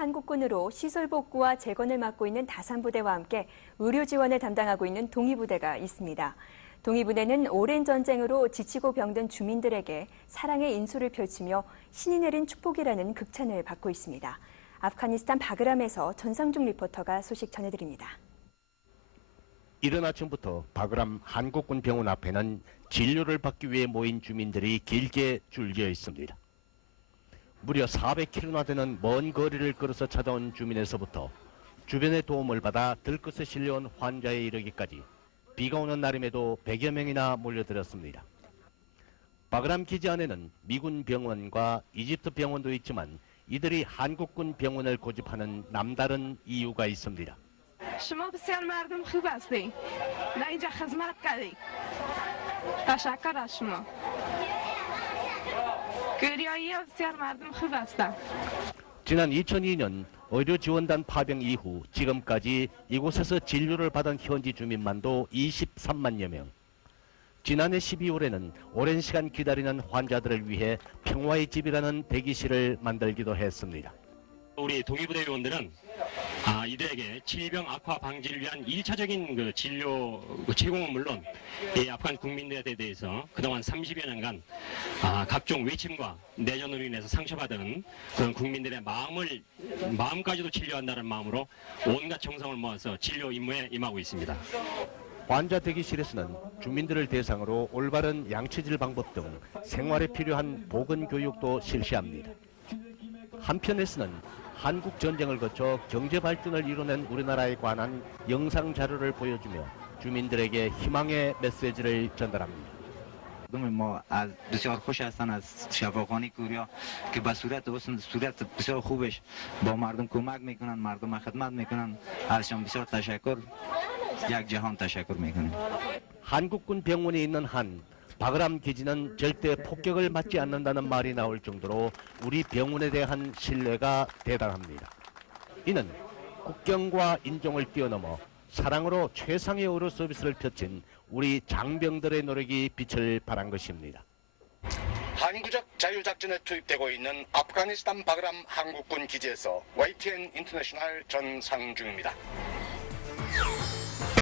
한국군으로 시설 복구와 재건을 맡고 있는 다산부대와 함께 의료 지원을 담당하고 있는 동의부대가 있습니다. 동의부대는 오랜 전쟁으로 지치고 병든 주민들에게 사랑의 인수를 펼치며 신이 내린 축복이라는 극찬을 받고 있습니다. 아프가니스탄 바그람에서 전상중 리포터가 소식 전해드립니다. 이른 아침부터 바그람 한국군 병원 앞에는 진료를 받기 위해 모인 주민들이 길게 줄져 있습니다. 무려 400km나 되는 먼 거리를 걸어서 찾아온 주민에서부터 주변의 도움을 받아 들것에 실려온 환자에 이르기까지 비가 오는 날임에도 100여 명이나 몰려들었습니다. 바그람 기지 안에는 미군 병원과 이집트 병원도 있지만 이들이 한국군 병원을 고집하는 남다른 이유가 있습니다. شما بسیار مردم خوب هستین در اینجا خدمت کردین تشکر از شما 의료의 역시한 말씀 흡았다. 지난 2002년 의료지원단 파병 이후 지금까지 이곳에서 진료를 받은 현지 주민만도 23만여 명. 지난해 12월에는 오랜 시간 기다리는 환자들을 위해 평화의 집이라는 대기실을 만들기도 했습니다. 우리 동의부대 요원들은 아, 이들에게 질병 악화 방지를 위한 일차적인 그 진료 그 제공은 물론 이 아프간 국민들에 대해서 그동안 30여 년간 아, 각종 외침과 내전으로 인해서 상처받은 그런 국민들의 마음을 마음까지도 진료한다는 마음으로 온갖 정성을 모아서 진료 임무에 임하고 있습니다. 환자 대기실에서는 주민들을 대상으로 올바른 양치질 방법 등 생활에 필요한 보건 교육도 실시합니다. 한편에서는 한국 전쟁을 거쳐 경제 발전을 이뤄낸 우리나라에 관한 영상 자료를 보여주며 주민들에게 희망의 메시지를 전달합니다. مردم ما از بسیار خوش هستن از شفاخانه کوریا که به صورت حسن صورت بسیار خوبش با مردم کمک میکنن مردم خدمت میکنن ازشان بسیار تشکر یک جهان تشکر میکنیم 한국군 병원이 있는 한 바그람 기지는 절대 폭격을 맞지 않는다는 말이 나올 정도로 우리 병원에 대한 신뢰가 대단합니다. 이는 국경과 인종을 뛰어넘어 사랑으로 최상의 의료 서비스를 펼친 우리 장병들의 노력이 빛을 발한 것입니다. 항구적 자유작전에 투입되고 있는 아프가니스탄 바그람 한국군 기지에서 YTN 인터내셔널 전상 중입니다.